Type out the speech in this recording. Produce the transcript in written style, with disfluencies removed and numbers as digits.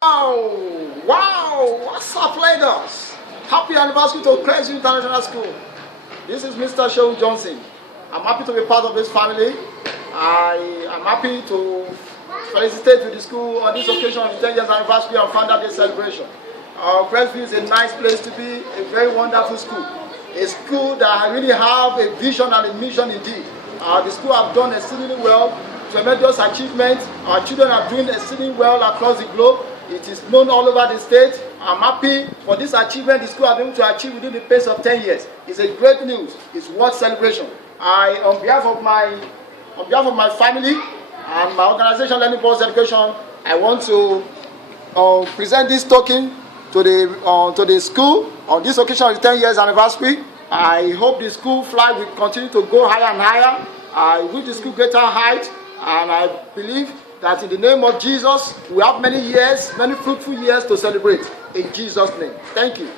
Oh, wow! What's up, Lagos? Happy anniversary to Crestview International School. This is Mr. Shehu Johnson. I'm happy to be part of this family. I am happy to felicitate with the school on this occasion of the 10 years anniversary and Founder Day celebration. Crestview is a nice place to be, a very wonderful school. A school that really have a vision and a mission indeed. The school have done exceedingly well, tremendous achievements. Our children are doing exceedingly well across the globe. It is known all over the state. I'm happy for this achievement the school are able to achieve within the pace of 10 years. It's a great news. It's worth celebration. On behalf of my family and my organization, Learning Boards Education, I want to present this token to the school on this occasion of the 10 years anniversary. I hope the school flag will continue to go higher and higher. I wish the school greater height, and I believe that in the name of Jesus, we have many years, many fruitful years to celebrate. In Jesus' name. Thank you.